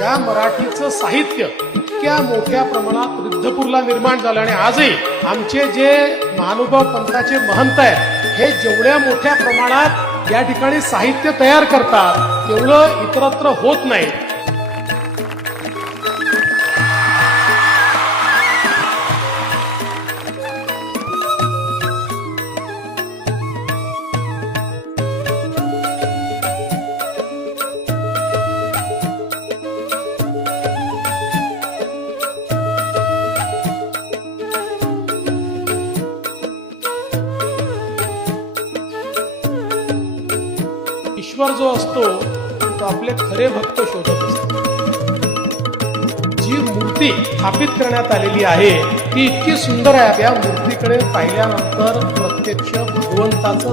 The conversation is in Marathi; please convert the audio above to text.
ज्या मराठीचं साहित्य इतक्या मोठ्या प्रमाणात रिद्धपूरला निर्माण झालं आणि आजही आमचे जे महानुभाव पंथाचे महंत आहेत हे जेवढ्या मोठ्या प्रमाणात या ठिकाणी साहित्य तयार करतात तेवढं इतरत्र होत नाही. ईश्वर जो असतो तो आपले खरे भक्त शोधत असतो. जी मूर्ती स्थापित करण्यात आलेली आहे ती इतकी सुंदर आहे. या मूर्तीकडे पाहिल्यानंतर प्रत्यक्ष भगवंताचं